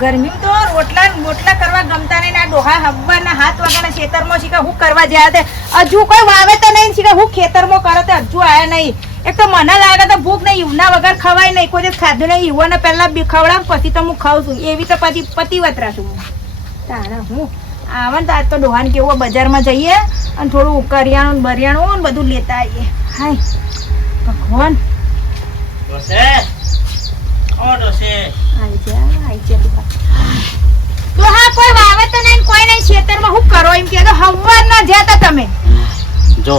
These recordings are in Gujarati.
ગરમી તો રોટલા રોટલા કરવા ગમતા નહીં આ ડોહા હવાના હાથ વગાડે ખેતરમાં શીખા હું કરવા જ્યાં તે હજુ કોઈ વાવે તો નહીં શીખા હું ખેતરમાં કરો તે હજુ આયા નહીં. એક તો મને લાગે તો ભૂખ નહીં, ઈવના વગર ખવાય નહીં. કોઈ ખાધું નહીં, ઈવોને પહેલાં બી ખવડાવ પછી તો હું ખાઉં છું. એવી તો પછી પતિવત હું તાણે હું આવે ને આજ તો ડોહાને કેવું બજારમાં જઈએ અને થોડું કરિયાણું બરિયાણું ને બધું લેતા આવીએ. હાય, ભગવાન. આઈ જા આઈ જા ડોહા. ડોહા કોઈ વાવે તો નહીં કોઈ નહીં ખેતરમાં હું કરો એમ કે હવારના જ્યાં તા તમે. જો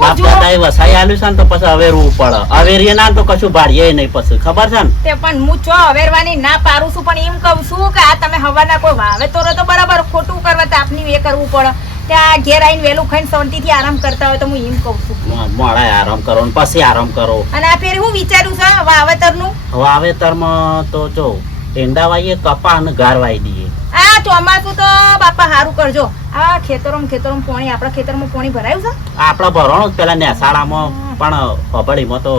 બાપ દાદાએ વસાઈ આલ્યું છે ને તો પછી અવેરવું પડે. અવેરીએ ના તો કશું ભાડીએ નહીં પછી. ખબર છે ને? તે પણ હું ચો અવેરવાની ના પારું છું પણ એમ કહું છું કે આ તમે હવાના કોઈ વાવે તો તો બરાબર ખોટું કરવા તો આપની એ કરવું પડે. ત્યાં ઘેર આવીને વહેલું ખાઈને શાંતિથી આરામ કરતા હોય તો હું એમ કહું છું. મોડા આરામ કરો ને પછી આરામ કરો. અને આ ફેર હું વિચાર્યું છે વાવેતરનું? વાવેતરમાં તો જો ટેંડા વાઈએ કપા અને ગાર વાઈ દઈએ. આ ચોમાસું તો બાપા સારું કરજો. આ ખેતરોમાં ખેતરોમાં પોણી આપણા ખેતરમાં પોણી ભરાયું છે? આપડે ભરવાનું પેલા નેસાડામાં પણ હબડીમાં તો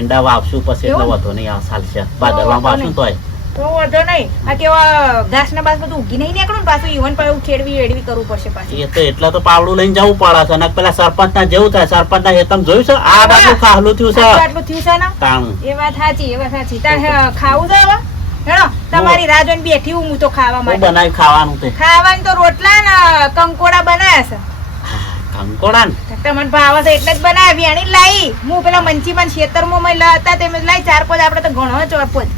એંડા વાવશું પછી એટલો વધુ નહીં આ સાલ છે. બાદરમાં વાવશું તોય. તો વધો નહીં. આ કેવા ઘાસ ને બાસ બધું ઉગી નહીં નીકળું ને પાછું ઈવન પાછું ઉછેડવી એડવી કરવું પડશે પાછું. એ તો એટલા તો પાવડું લઈને જવું પડે છે. અને પેલા સરપંચ ના જેવું થાય. સરપંચ ના હેતમ જોયું છે? આ બાજુ ખાહલું થયું છે. આટલું થયું છે ને? તાણ. એ વાત સાચી એ વાત સાચી. તારે ખાવું છે હવે? હેડો તમારી રાહ જોઈને બેઠી હું તો ખાવા માટે. બનાવી ખાવાનું તે. ખાવાનું તો રોટલા ને કંકોડા બનાવ્યા કંકોડા ને? છે તમને ભાવ છે એટલે જ બનાવ્યા વેણી લાઈ. હું પેલા મંચીમાં ખેતરમાં મેં લા હતા લાતા મેં લાઈ ચાર પોજ આપણે તો ઘણો ચોર પોજ.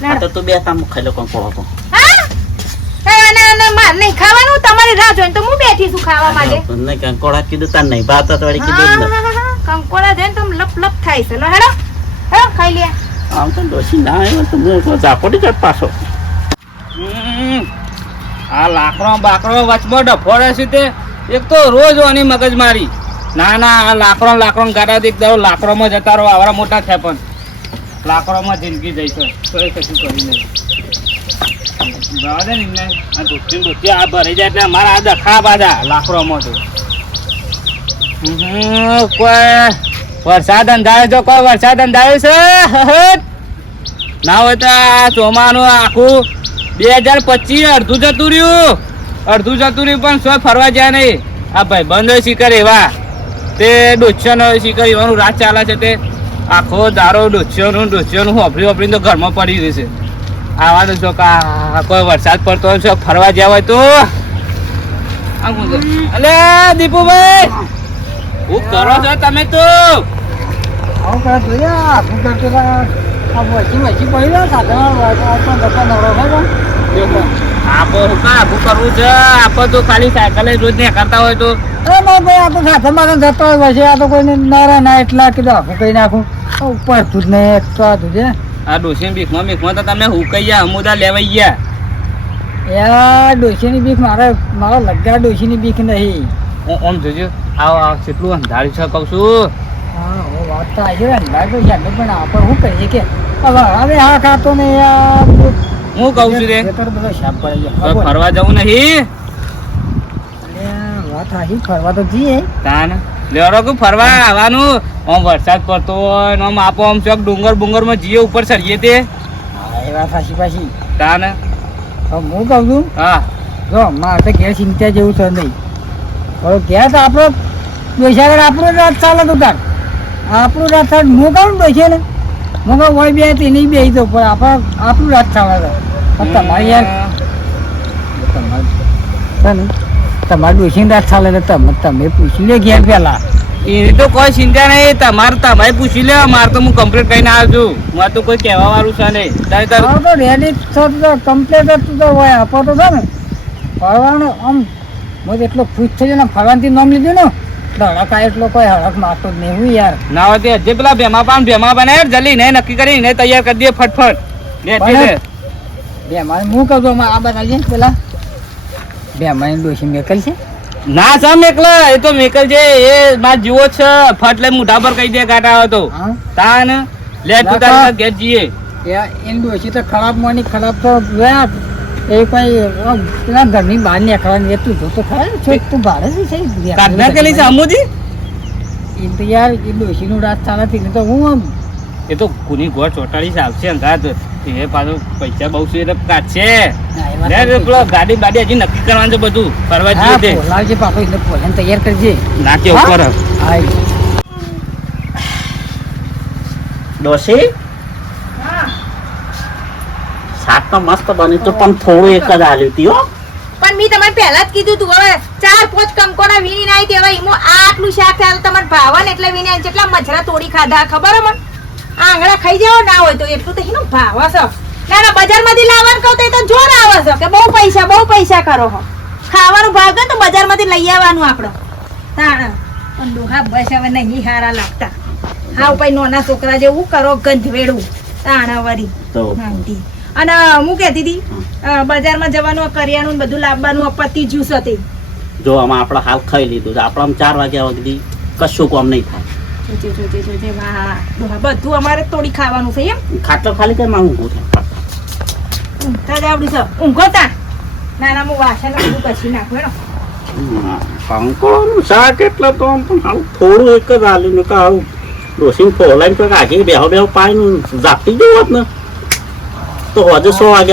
તો તું બે ખાઈ લો નહીં ખાવાનું તમારી રાહ જોઈને તો હું બેઠી છું ખાવા માટે. નહીં કંકોડા કીધું તાર નહીં ભાત કંકોડા જોઈને તો લપ લપ થાય છે. હેડો હેડો ખાઈ લે. આમ તો ડોસી ના આવ્યો તો હું તો ઝાપડી જ પાછો. આ લાકડો બાકડો વચમાં ડફોડે છે તે. એક તો રોજ ઓની મગજ મારી ના ના આ લાકડો લાકડો ગાડા એક દાડો લાકડોમાં જતા રહો આવડા મોટા થયા પણ. લાકડોમાં જિંદગી જઈ છે તો કશું કરી નહીં. ને હોય તો આ ચોમાનું આખું બે હજાર પચીસ અડધું જતું રહ્યું. અડધું જતું રહ્યું, પણ શું ફરવા જાય નહીં. આ ભાઈ બંધ શિકાર એવા. તે ડોચ્યોનો શિકાર એવાનું રાત ચાલે છે તે. આખો દારો ડોચ્યોનું ડોચ્યોનું હોપરી હોપરીને તો ઘરમાં પડી રહ્યું છે. આવાનું જો કે કોઈ વરસાદ પડતો હોય છે ફરવા જ્યાં હોય તો. અલે દીપુભાઈ શું કરો છો તમે તો? આવું કરે આ તો આપો શું કા કરવું છે? આપો તો ખાલી સાયકલે રોજ ને કરતા હોય તો. એ મારા ભાઈ આ તો સાથે મારે જતો હોય આ તો કોઈને નરે ના એટલા કીધું આખું કહી નાખું. ઉપર તું એકસો આ તું છે. આ ડોસી બીકમાં બીકમાં તો તમે હુકાઈ ગયા? અમુદા લેવાઈ ગયા. યાર ડોસીની બીક મારે મારા લગ્ગા ડોસીની બીક નહીં. ઓમ જોજો આવ આવ કેટલું અંધાર્યું છે કહું છું. હા હું વાત તો આવી હોય ને પણ આપણે શું કહીએ કે? હવે હવે હા ખાતો ને યાર હું કહું છું રે? ફરવા જવું નહીં? વાત ફરવા તો જઈએ. તાન લેવડો કે ફરવા આવવાનું. આમ વરસાદ પડતો હોય આમ આપો આમ ચોક ડુંગર બુંગરમાં જઈએ ઉપર ચડીએ તે. એ વાત હાચી પાછી. તાન. હું કહું છું હા. જો મારે ઘેર ચિંતા જેવું છે નહીં. હવે ઘેર તો આપણો બેસાડે આપણું રાત ચાલે તો તાર. આપણું રાત ચાલે. હું કહું બેસે ને. કહું હોય બે તે નહીં બે તો પણ આપણે આપણું રાત ચાલે તમારે યાર તમારે ડોસીની રાત ચાલે તો તમે તમે પૂછી લે ઘેર પહેલા એની તો કોઈ ચિંતા નહીં તમારે તમારે પૂછી લેવા મારે તો હું કમ્પ્લીટ કરીને આવ્યો છું. મારે તો કોઈ કહેવા વાળું છે નહીં. તારે તો રેડી તો કમ્પ્લેટ જ તો હોય આપો તો છે ને. ફરવાનું આમ હું એટલો ખુશ થઈ ગયો ને ફરવાથી નામ લીધું ને. એટલે એટલો કોઈ હડક મારતો જ નહીં. હું યાર. ના હોય તે હજી પેલા ભેમા પાન ભેમા પાન જલ્દી ને નક્કી કરી ને તૈયાર કરી દે ફટફટ. લે તે બને. લે. બે મારે હું કહું છું આ બનાવીએ પેલા? બે ડોસી મેકલ છે? ના એ તો મેકલ છે. એ માર જીવો છે. ફટ મોઢા પર કહી દે કાટા હતો તાન લે તું ના તો- ઘેર જઈએ. એ ડોસી તો ખરાબ મોની ખરાબ તો એ આમ પેલા ઘરની બહાર નીકળવાની એ તું જોતો ખરા ને? છોક તું ભાડે છે છે. કાઢના કેલી છે અમુજી? એ તો યાર એ ડોસીનું રાત ચાલે છે એટલે તો હું આમ? એ તો કુની ગોળ ચોટાડી આવશે અંગાત. એ પાછું પૈસા બહુ છે એટલે કાઢશે. ના. પેલો ગાડી બાડી હજી નક્કી કરવાનું છે બધું ફરવા જઈએ તે લાવજે પાપો એટલે ભોજન તૈયાર કરજે. ના કે ઉપર. હા. ડોશી? શાક તો મસ્ત બની તો પણ થોડું એક જ આલ્યું હતી હો. પણ મેં તમને પહેલા જ કીધું તું હવે ચાર પાંચ કંકોડા વીણી નાઈ દેવા એમાં આટલું શાક થાય તો તમારે ભાવે ને એટલે વીણી આવી કેટલા મજરા તોડી ખાધા ખબર મને? આંગળા ખાઈ જાવ ના હોય તો એટલું તો એનું ભાવ છે ના ના બજારમાંથી લાવવાનું કહું તો એ તો જોર આવે છે કે બહુ પૈસા બહુ પૈસા કરો હો. ખાવાનું ભાવ તો બજારમાંથી લઈ આવવાનું આપણે. તાણ પણ ડોહા બસ હવે નહીં હારા લાગતા. હા ભાઈ નાના છોકરા જેવું કરો ગંધવેડું. વેડું તાણ વરી. અને હું કહેતી હતી બજારમાં જવાનું કરિયાણું બધું લાવવાનું પતી જ્યુસ હતી. જો આમાં આપણે હાલ ખાઈ લીધું. છે આપણે આમ ચાર વાગ્યા સુધી કશું કોમ નહીં થાય. બધું અમારે તોડી ખાવાનું છે એમ. ખાટલો ખાલી કરી માં ઊંઘું થાય આવડ્યું છે. ઊંઘો તા. ના ના હું વાસણ બધું પછી નાખું એનો શાક એટલે તો આમ પણ હાલ થોડું એક જ હાલ્યું ને કે હાલ ડોસીને ફોલાઈને તો આગી બેહો બેહો પાણી ઝાપટી જવું હોત ને. તો હજુ સો સાહેબ,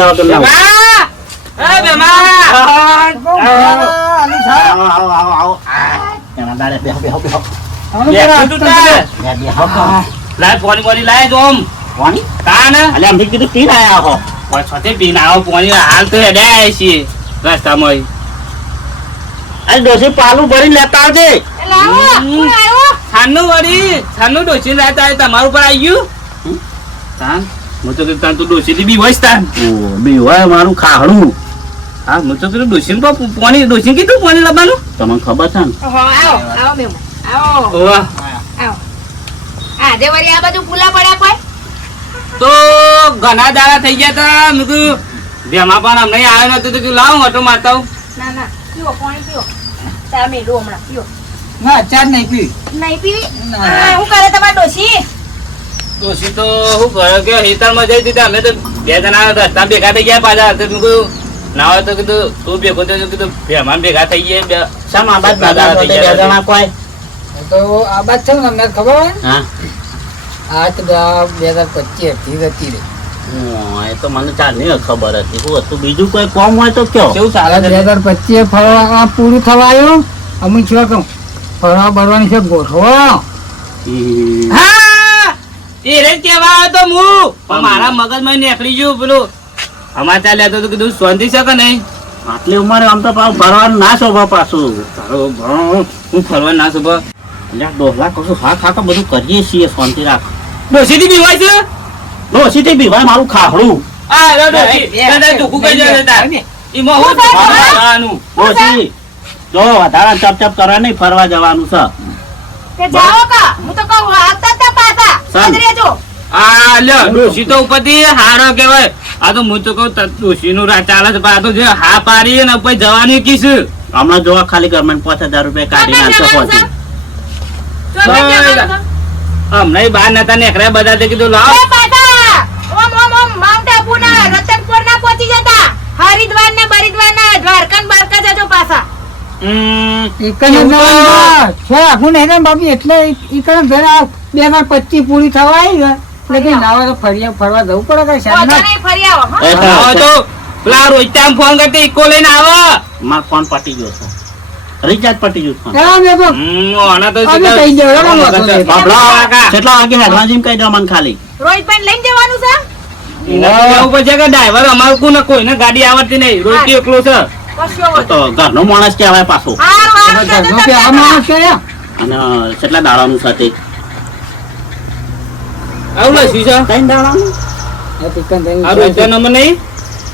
આવો આવો આવો આવો આ, એના દાડે બેહો બેહો બેહો આનું બે જરા તું હાથ તા. બે બેહો હા. લાય પોણી પોણી લાય તો આમ. કોની તા ને? અલે આમથી કીધું પીને આયા હો પણ છોતે પીને આવો પોણી હાલ તો હેડ્યા આયા છીએ રસ્તામાં અરે ડોસી પાલું ભરીને લેતા આવજે? છાનનું વળી છાનનું ડોસી આવે તમારું પર આવી ગયું હું તો તાન તું ડોસી બી હોય તાન ઓ બીવાય મારું ખાહડું હા હું તો કીધું ડોસી ને પોણી ડોસી કીધું પોણી લાવવાનું? તમને ખબર છે ને? આવો આવો મહેમાન, આવો. આવો. આજે વળી આ બાજુ પુલા પડ્યા કોઈ? તો ઘણા દાડા થઈ ગયા તા. મેં કીધું જેમાં પણ અમને આવ્યો નતું તો કીધું લાવો ઓટો મારતા આવું. ના ના પીવો પાણી પીવો. ચા મેલું હમણાં પીવો. ના ચાર નહીં પી નહીં પીવી? હું કરે તમારે તમારી ડોશી તો શું કરે કે હેતરમાં જઈ દીધા. અમે તો બે જણા રસ્તા ભેગા થઈ ગયા પાછા. તો મેં કીધું ના હોય તો કીધું તું ભેગો થયો તો કીધું ભેમાન ભેગા થઈ ગયા. બે શા મા? બાદ દાદા થઈ બે જણા કોઈ. તો આ બાદ છે ને અમને ખબર હોય હા. આ તો બે બે હજાર પચીસ હતી જતી રહી. એ તો મને ચાલની ખબર હતી. શું હતું? બીજું કોઈ કોમ હોય તો કયો? કેવું ચાલે છે? હજાર પચીસ ફરવા આ પૂરું થવા આવ્યું? અમે શું કહું? ફરવા બળવાની છે ગોઠવો. હા! એ રે કેવા તો હું પણ મારા મગજમાં નીકળી ગયું પેલું. સમાચાર લેતો તો કીધું શાંતિ છે નહીં. આટલી ઉંમરે આમ તો પાછું ભરવાનું ના શોભા પાછું. તારો હું ફરવા ના છું એટલે ડોહલા કશું હા ખા બધું કરીએ છીએ શાંતિ રાખ. ડોશીથી બીવાય છે? ડોસી તે બીવાય મારું ખાખડું આ રે ડોશી, તને કહી દે તાર. ઈમાં હું હું ડોસી જો વધારે ચપ ચપ કરવા નહીં ફરવા જવાનું છે. જાઓ કા? હું તો કહું પાછા સામ. જ રહેજો. આ લ્યો, ડોશી તો ઉપરથી હારો કહેવાય. આ તો હું તો કહું ડોશી નું ચાલે છે આ તો જે હા પાડી ને પછી જવાની કીસ હમણાં જોવા ખાલી ગવર્મેન્ટ પાંચ હજાર રૂપિયા કાઢી નાખતો પહોંચી જવાનું છે? ચોકન જવાનું છે? હમણાં બહાર નતા નીકળ્યા બધા તે કીધું લાવ. ઓમ ઓમ ઓમ માઉન્ટ આબુ ના રતનપુર ના પહોંચી જતા. હરિદ્વાર ને બરિદ્વાર ના દ્વારકા બારકા જજો પાછા. હમ, એક જ એવું તો- જવાનું છે આખું નહીં ને એટલે બે હજાર પચીસ પૂરી થવા આવી ને એટલે કઈ ના હોય તો ફરી ફરવા જવું પડે કઈ પહોંચો શાળા નહીં ફરી આવો તો- પેલા રોહિતામ ફોન કરતી ઈકો લઈને આવો. મારો ફોન પટી ગયો છે. રિચાર્જ પટી ગયું ફોન હા મેં તો હમ, આના તો અમે કહી દેવું, એનો વાંધો નહીં. બાબલા, કાકા. કેટલા વાગે હેડવાન જીમ કહી દો મને ખાલી. રોહિતભાઈ લઈને જવાનું છે? એને તો કહેવું પડશે કે ડ્રાઈવર અમારું કોને કોઈને ગાડી આવડતી નહીં. રોહિત એકલો છે. ઘર નો તો ઘરનો માણસ કહેવાય પાછો. અને કેટલા દાડાનું સાથે આવું લસ્યું છે? ત્રણ દાડાનું આ ચિકન આ રોહિતનો નંબર નહીં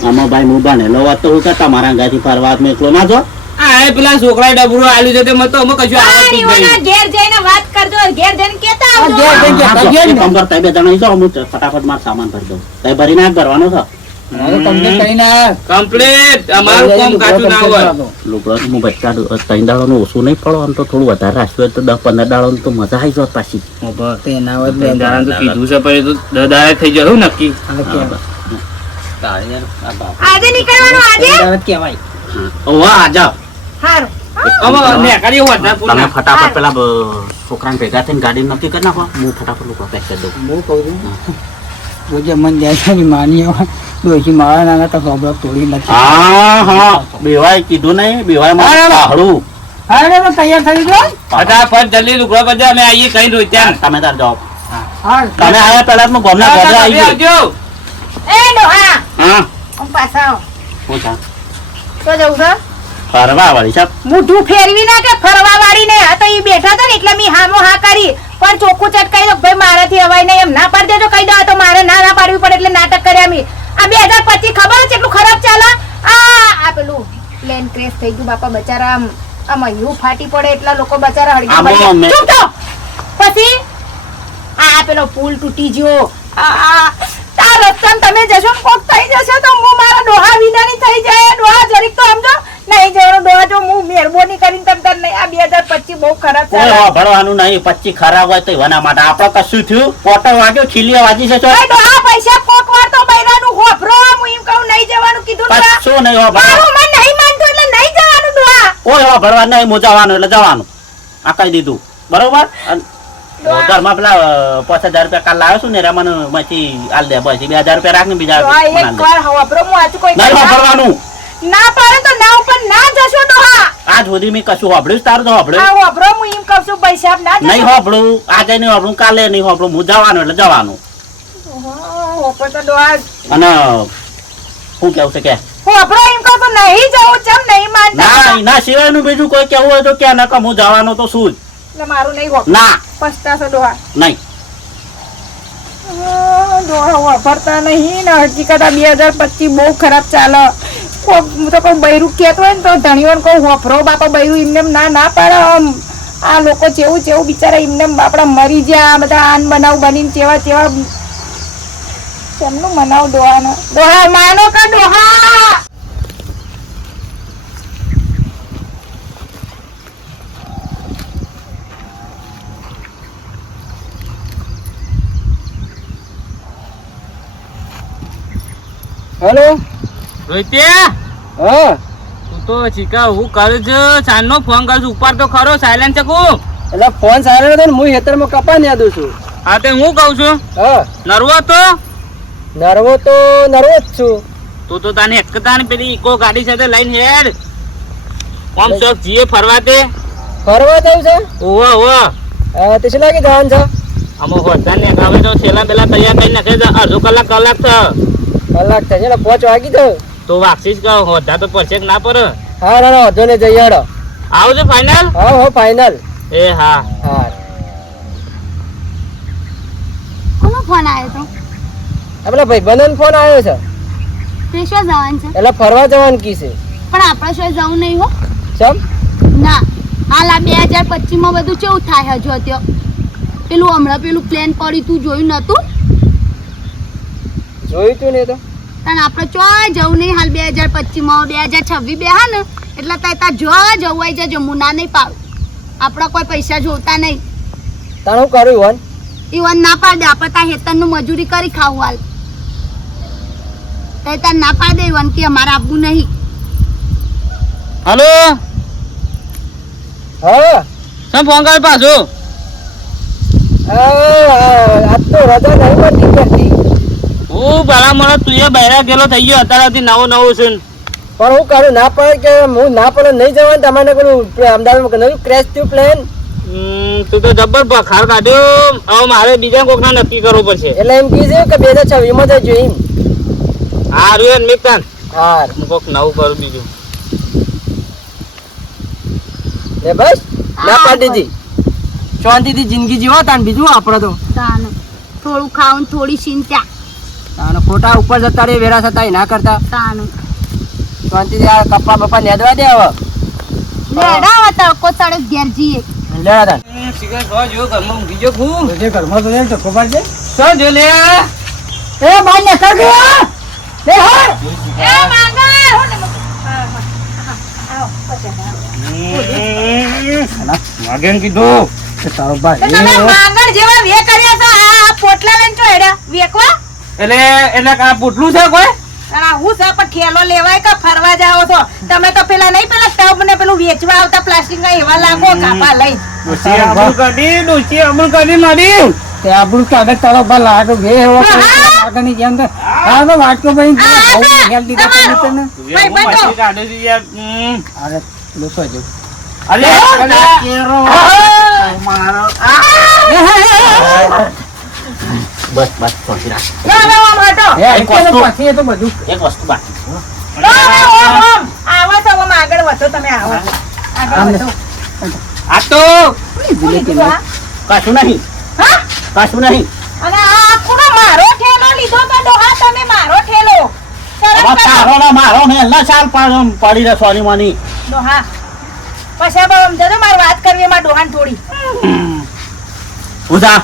આમાં ભાઈ હું બનેલો વાત તો હું કે તમારા ગાથી ફરવા મેં એકલો ના જો. આ પેલા છોકરાએ ડબરું આલ્યું છે તે મને તો અમે કશું આવડતું નહીં. ઘેર જઈને વાત કરજો ઘેર જઈને કેતા આવજો. ઘેર જઈને? કામ બે જણા હું ફટાફટ મારો સામાન ભરી દઉં. તઈ ભરીને આ ભરવાનો છે? મારે તમને કહીને આ કમ્પ્લીટ અમારું કામ કાચું ના હોય. લુગડો હું બચ્ચા ત્રણ દાડાનું ઓછું નહીં પડો આમ તો થોડું વધારે રાખ્યું હોય તો દસ પંદર દાડાનું તો મજા આવી પાછી. તે હોય બે દાડા. તો કીધું છે પણ એ તો દસ દાડા થઈ જવું નક્કી. આજે નીકળવાનું આજે? કહેવાય. ઓવા તમે ફટાફટ પેલા બ- છોકરાને ભેગા થઈને ગાડી નક્કી કરી નાખો. હું ફટાફટ લોકો પેક કરી દઉં. હું કહું છું. જોજે મન જાય છે માની હોય ડોશી મારા નાના તો સોબરો તોડી નથી હા હા. બેવાય કીધું નહીં. બેવાયમાં હા, હા. તો તૈયાર થઈ ગયો ફટાફટ જલ્દી લુગડો બધે અમે આવીએ કઈ રોજ ત્યાં. તમે તાર જાઓ. હા. તમે આયા પેલા હું ગોમના ઘરે આવી ગયો એ ડોહા. હા. આમ પાછા આવો. તો જવું છે? ફરવા વાળી છે. મોઢું ફેરવી ના કે ફરવા વાળી ને આ તો ઈ બેઠા હતા ને એટલે મેં હામો હા કરી. પણ ચોખ્ખું ચટકાઈ દો ભાઈ મારાથી અવાય નહીં એમ ના પાડી દેજો. કઈ દો તો મારે ના ના પાડવી પડે એટલે નાટક કર્યા મી. આ બે હજાર પચીસ ખબર છે કેટલું ખરાબ ચાલે? આ આ પેલું પ્લેન ક્રેશ થઈ ગયું બાપા બચારા આમ યુ ફાટી પડે એટલા લોકો બચારા હળગી. ચૂપ તો પછી આ આ પેલો પુલ તૂટી ગયો. આ તાર રસ્તામાં તમે જશો કોક થઈ જશે તો હું મારા ડોહા વિનાની થઈ જાય. ડોહા જરીક તો સમજો નહીં જવાનો ડોહા જો હું મહેરબાની કરીને તમ તાર નહીં. આ બે હજાર પચીસ બહુ ખરાબ કોઈ ચાલે. ભરવાનું નહીં પચી ખરાબ હોય તો એના માટે. આપણે કશું થયું? કોટો વાગ્યો ખીલી વાજી છે તો આ પૈસા કોક વાર તો બૈરાનું હોભરો હું એમ કહું નહીં જવાનું કીધું ને ડોહા. કશું નહીં મારું મન નહીં માનતું એટલે નહીં જવાનું ડોહા કોઈ હોભળવા નહીં હું જવાનું એટલે જવાનું. આ કહી દીધું. બરોબર? ઘરમાં પેલા પાંચ હજાર રૂપિયા કાલ લાવ્યો છું ને એરા માંથી આલ દે પછી બે હજાર રૂપિયા રાખ ને બીજા એક વાર હોભરો હું આજુ કોઈ નહીં હોભળવાનું ના પાડે તો ના ઉપર ના જશો ડોહા આજ સુધી મેં કશું હોભળ્યું જ તારું તો આ હોભળ્યું? હોભરો હું એમ કહું છું પૈસા ના નહીં હોભળું. આજે નહીં હોભળું કાલે નહીં હોભળું હું જવાનું એટલે જવાનું. હા, તો ડોહા અને શું કેવું છે કે? હોભરો એમ કહું તો નહીં જવું ચમ નહીં માનતા? ના એના સિવાયનું બીજું કોઈ કેવું હોય તો કે નકર હું જવાનો તો શું એટલે મારું નહીં હોભરો ના. પસ્તાશો ડોહા. નહીં. ડોહા વાપરતા નહીં ને હકીકત આ બે હજાર પચીસ બહુ ખરાબ ચાલે. હું તો કોઈ બૈરું કહેતો હોય ને તો ધણીઓને કહું હોફરો બાપા બૈરું એમને ના ના પાડે આ લોકો જેવું જેવું બિચારા એમને એમ આપણા મરી ગયા આ બધા આન બનાવ બનીને કેવા કેવા કેમનું મનાવ ડોહાને? ડોહા માનો કે ડોહા? હેલો? રોહિત્યા? હા? તું તો ચીકા હું કરું છું. સાંજનો ફોન કરું છું. ઉપર તો ખરો સાયલેન્ટ છે કું એટલે ફોન સારો હતો ને હું હેતરમાં કપા ન્યા દઉં છું. હા તે હું કહું છું. હા. નર્વો તો નર્વો તો નર્વો જ છું. તું તો તાને એકતા ને પેલી ઇકો ગાડી સાથે લઈને હેડ. કોમ શોખ જીએ ફરવા તે? ફરવા જવું છે? ઓવો ઓવો હા, તે શું લાગે જવાનું છે? અમો હોતા ને હવે તો છેલ્લા પેલા તૈયાર કરી નાખે છે. અડધો કલાક કલાક છે. કલાક થશે ને પોચ વાગી દઉં તો વાક્ષી જ કહો હોતા તો પડશે ના પર હા ના ના વાંધો નહીં જઈએ હેડો. આવજો ફાઇનલ હા હો ફાઇનલ એ હા. હા. કોનો ફોન આવ્યો તો? આપણા ભાઈ ફોન આવ્યો છે? તે શું જવાનું છે? એટલે ફરવા જવાનું કી છે? પણ આપણે શું જવું નહીં હો. ચમ? ના હાલ આ બે હજાર પચીસમાં બધું કેવું થાય હજુ અત્યો? પેલું હમણાં પેલું પ્લેન પડ્યું તું જોયું નતું? જોયું તું ને તો? તને આપણે ચો જવું નહીં હાલ બે હજાર પચીસમાં બે હજાર છવ્વીસ બે હા ને એટલે તાર તાર જો જવું આવી જજો હું ના નહીં પાડું. આપણા કોઈ પૈસા જોતા નહીં. તાણ હું કરું વન ઈવન ના પાડે આપણે તાર હેતરનું મજૂરી કરી ખાવું હાલ. તે તાર ના પાડે ઈવન કે અમારે આપવું નહીં. હલો? હા શું ફોન કર પાછો? આ આજ તો રજા નહીં મળતી કરતી. હું ભલા મને તું એ બહેરા ગેલો થઈ ગયો અત્યારથી નવો નવું છે પણ હું કરું ના પડે કે હું ના પડે નહીં જવાનું તમારે પેલું અમદાવાદમાં નવું ક્રેશ થયું પ્લેન તું તો જબર બખાર કાઢ્યો. હવે મારે બીજા કોકના નક્કી કરવું પડશે. એટલે એમ કીધું કે બે હજાર છવ્વીસમાં જજો એમ. હા રહ્યું મિકતાન હા. હું કોક નવું કરું બીજું. ને બસ? ના પાટીજી. શાંતિથી જિંદગી જીવો તાન બીજું આપણે તો. તાન થોડું ખાવું ને થોડી ચિંતા. તાન ખોટા ઉપર જતા રે વેરા થતા ના કરતા. તાન. શાંતિથી આ કપ્પા બપ્પા નેદવા દે હવે. લેડા હવે કો સાડે ઘેર જીએ લેડા તાન. શિખર સો જો ઘરમાં ઊંઘી જો ખૂબ જે ઘરમાં તો એમ તો ખબર છે સર જો લે? એ ભાઈ ને સર ગયા લે હા! એ માંગા હું ને હા, હા, આવો, કીધું તારો ભાઈ તમે માંગણ જેવા વે કર્યા તો આ પોટલા લઈને તો હેડ્યા? વેકવા? એટલે એટલે આ પૂટલું છે કોઈ? હું છે પણ ઠેલો લેવાય કે ફરવા જાઓ છો? તમે તો પેલા નહીં પેલા ટબ ને પેલું વેચવા આવતા પ્લાસ્ટિક ના એવા લાગો કાપા લઈ ડોસી અમૂલ કાઢી ડોસી અમૂલ કાઢી મારી. તે આપણું કાગળ તારો પર લાગે બે એવો કાગળની જેમ તો હા તો વાટકો ભાઈ બહુ હેલ દીધા તમે તને ભાઈ, બંધો. મસ્તી કાઢે છે યાર. હમ. અરે લોકો જો. અરે, અરે, કેરો. મારો. બસ બસ પહોંચી રાખ. લો, લો, આમ એક વસ્તુ. પછી એ તો બધું. એક વસ્તુ બાકી છે, હો. લો, લો, ઓમ, ઓમ. આવો છો, આગળ વધો તમે આવો. આગળ વધો. આ તો કશું નહીં. હા? કશું નહીં. અને આ આખું મારો ઠેલો લીધો તો ડોહા તમે મારો ઠેલો. હવે તારો ને મારો ને એલા ચાલ પાડ- પડી રહે સોની મની ડોહા પછી હવે આમ જજો મારે વાત કરવી એમાં ડોહાને થોડી. ઉધા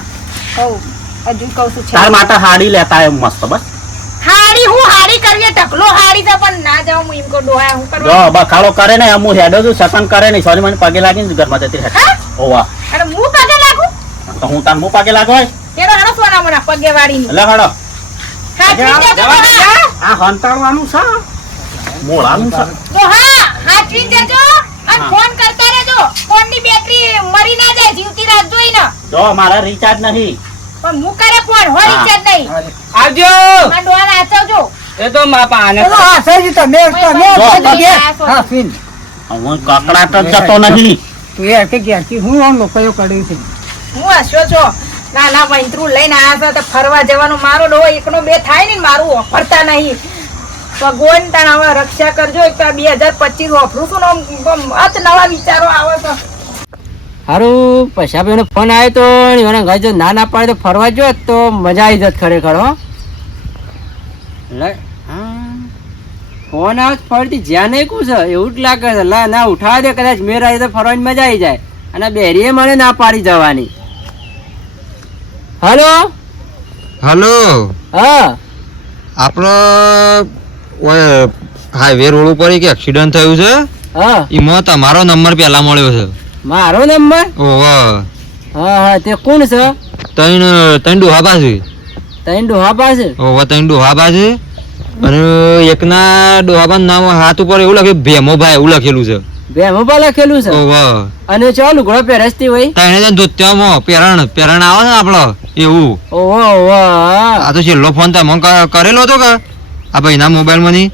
કહું હજુ કહું છું તાર માટે હાડી લેતા એમ મસ્ત બસ. હાડી હું હાડી કરીએ ટકલો હાડી છે પણ ના જાઉં હું એમ કહું ડોહા હું કરવા? બખાડો કરે ને હું હેડો છું સતન કરે નહીં સોની મની પગે લાગીને ઘરમાં જતી રહે. ઓવા તો હું તાન હું પગે લાગો હોય એનો હાડો. સોના મોના પગે વાળીને એટલે લે હાડો. આ હંતાડવાનું છે. મોળાનું છે. ડોહા હાચવી જજો અને ફોન કરતા રહેજો. ફોનની બેટરી મરી ના જાય જીવતી રાખજો ઈ ને જો મારા રિચાર્જ નહીં. પણ હું કરે ફોન? હો રિચાર્જ નહીં. આવજો. મારા ડોહાને આચવજો એ તો મા પાને તો હા સહી તમે તમે હા ફિન. હું કકડાટ જતો નહીં તું એ કે કે હું આમ લોકો કર્યું છે. હું હસ્યો છો નાના વૈંતરું લઈને આવ્યા તો ફરવા જવાનું મારો ડો એકનો બે થાય ને મારું વાપરતા નહીં ભગવાન તાણ હવે રક્ષા કરજો એક તો બે હજાર પચીસ વાપરું છું ને અત નવા વિચારો આવે છે હારું પૈસાભાઈનો ફોન આવ્યો તો એને ઘર જો ના ના પાડે તો ફરવા જો તો મજા આવી જત ખરેખર હો ફોન આવે ફરતી જ્યાં નહીં કું છે એવું જ લાગે છે લા ના ઉઠાવે દે કદાચ મેર આવી તો ફરવાની મજા આવી જાય અને બેરીએ મને ના પાડી જવાની હલો? હલો. હા. આપણો હાઈવે રોડ ઉપર એક એક્સિડન્ટ થયું છે. હા. એમાં તમારો નંબર પહેલા મળ્યો છે. મારો નંબર? ઓહ. હા હા તે કોણ છે? ત્રણ ત્રણ ડોહા પાસે. તઈ ડોહા પાસે? ઓહ ત્રણ ડોહા પાસે. અને એકના ડોહાબાન નામ હાથ ઉપર એવું લખ્યું ભેમોભાઈ એવું લખેલું છે. ભેમોબા લખેલું છે? ઓહ. અને ચાલુ ઘોડા પહેરસ્તી હોય તને ત્યાં ધોત્યામાં પેરણ પેરણ આવે ને આપણો? એવું? ઓહો ઓહો આ તો છેલ્લો ફોન તમે કરેલો હતો કે. આ ભાઈના મોબાઈલમાં ની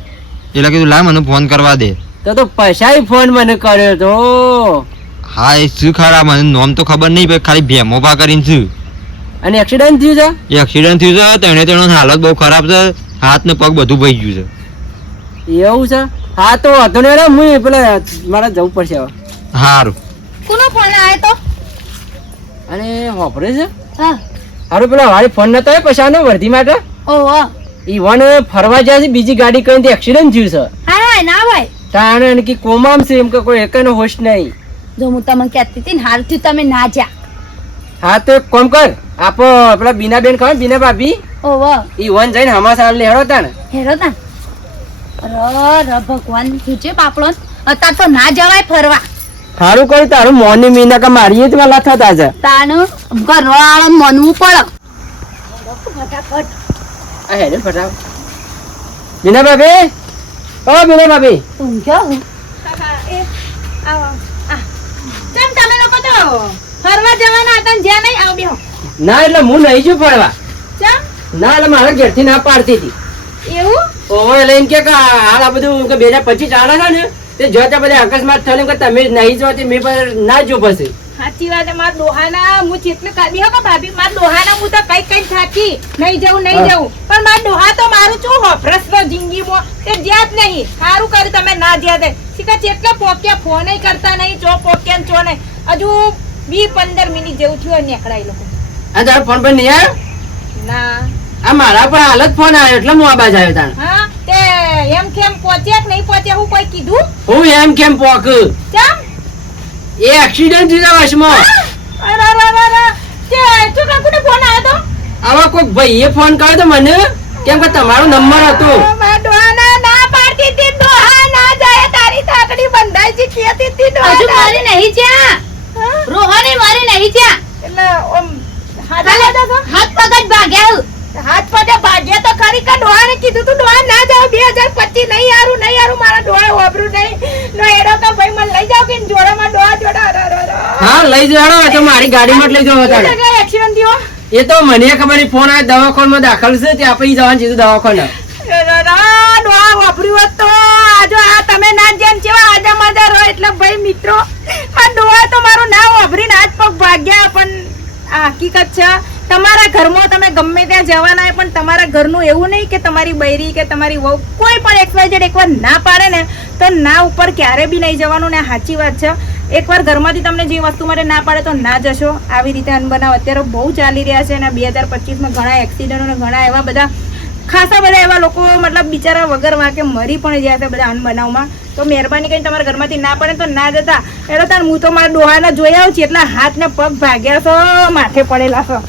એટલે કીધું લા મને ફોન કરવા દે. તો તો પૈસા ફોન મને કર્યો તો. હા એ શું ખરા મને નોમ તો ખબર નહીં પણ ખાલી ભેમોભા કરીને શું? અને એક્સિડન્ટ થયું છે? એ એક્સિડન્ટ થયું છે તેણે તેનો હાલત બહુ ખરાબ છે હાથ ને પગ બધું ભઈ ગયું છે. એવું છે? હા તો વાંધો નહીં રે હું પેલા મારે જવું પડશે હવે. સારું કોનો ફોન આવ્યો તો? અને હોપરે છે? હા. હારું પેલા વાળી ફોન નતો પછી આનો વર્ધી માટે? ઓહો. ઈ વન ફરવા જાય છે બીજી ગાડી કરીને એક્સિડન્ટ થયું છે. હા ભાઈ ના ભાઈ તાણે એને કે કોમામ છે એમ કે કોઈ એકનો હોશ નહીં. જો હું તમને કહેતી હતી ને હાલથી તમે ના જા. હા તો એક કોમ કર. આપો પેલા બીના બેન ખબર બીના ભાભી? ઓહો. ઈ વન જઈને હમાસા લે હેડો તાણ. હેરો તા ર ર ભગવાન જોજે બાપડો અત્યારે તો ના જવાય ફરવા. સારું કર્યું તારું મોની મીના કે મારી જ વાલા થતા છે. તાનું ઘરવાળા મનવું પડે ફટાફટ આ હેડે ફટાફટ. મીના ભાભી? ઓ મીના ભાભી. ઊંઘ્યો હું એ આવો આ કેમ તમે લોકો તો ફરવા જવાના હતા જ્યાં નહીં? આવ્યો ના એટલે હું નહીં છું ફરવા. ના એટલે મારા ઘેરથી ના પાડતી હતી. એવું? એટલે એમ કે હાલ આ બધું કે બે હજાર પચીસ આડા છે ને? તે જોતા બધા અકસ્માત થયો કે તમે નહીં જો તે મેં પર ના જો પછી સાચી વાત છે, દોહાના હું જેટલું કાઢી હો કે ભાભી? માર દોહાના હું તો કઈ કઈ થાકી. નહીં જવું નહીં જવું. પણ માર દોહા તો મારું શું હો? પ્રશ્ન જિંદગી જિંદગીમાં. તે જ્યાં જ નહીં. સારું કર્યું તમે ના જ્યાં તે. શીખા જેટલા પોક્યા ફોન કરતા નહીં ચો પોક્યા ને ચો નહીં. હજુ વી પંદર મિનિટ જેવું થયું નીકળાય લોકો. આ તારો ફોન પર નહીં આવ્યો? ના. આ મારા પણ હાલ જ ફોન આવ્યો એટલે હું આબાજ આવ્યો તાણ. હા તે એમ કેમ પહોંચે કે નહીં પહોંચ્યા હું કોઈ કીધું? હું એમ કેમ પોક? કેમ? એ એક્સિડન્ટ થયો વશમાં અરે અરે અરે તે તું કાકુને ફોન આવ્યો તો? આવા કોઈક ભાઈએ ફોન કર્યો તો મને? કેમ કે તમારો નંબર હતો. મારા ડોહાના ના પાડતી હતી ડોહા ના જાય તારી તાકડી બંધાઈ જી કહેતી હતી ડોહા હજુ મારી નહીં જ્યાં? રોહની મારી નહીં જ્યાં. એટલે ઓમ હાથ તો? પગ જ ભાગ્યા. હાથ પગે ભાગ્યા તો ખરી કે ડોહાને કીધું તું ડોહા ના જાવ બે હજાર પચીસ નહીં હારું નહીં હારું મારા ડોહા વાપરું નહીં. નો એડો કે ભાઈ મને લઈ જાવ કે જોડામાં ડોહા જોડા હા લઈ જવાનો તો મારી ગાડીમાં જ લઈ જાવ તાણે એક્સિડન્ટ થયો? એ તો મને ખબર નહીં ફોન આવ્યો દવાખાનામાં દાખલ છે તે આપણે જવાનું છે દવાખાને. ડોહા વાપર્યું હોત તો આજો આ તમે ના જેમ જેવા આજા માજા રહો એટલે ભાઈ મિત્રો આ ડોહા તો મારું નામ વાપરીને આજ પગ ભાગ્યા પણ આ હકીકત છે. તમારા ઘરમાં તમે ગમે ત્યાં જવાના પણ તમારા ઘરનું એવું નહીં કે તમારી બૈરી કે તમારી વહુ કોઈ પણ એક્સવાય એકવાર ના પાડે ને, તો ના ઉપર ક્યારે બી નહીં જવાનું ને સાચી વાત છે. એકવાર ઘરમાંથી તમને જે વસ્તુ માટે ના પાડે તો ના જશો. આવી રીતે અનબનાવ અત્યારે બહુ ચાલી રહ્યા છે અને બે હજાર પચીસમાં ઘણા એક્સિડન્ટો અને ઘણા એવા બધા ખાસા બધા એવા લોકો મતલબ બિચારા વગર વાંકે મરી પણ ગયા છે બધા અનબનાવમાં તો મહેરબાની કરીને તમારા ઘરમાંથી ના પડે તો ના જતા. એટલે તાર હું તો મારા ડોહાના જોયા છું, એટલા હાથ ને પગ ભાગ્યા છો, માથે પડેલા છો.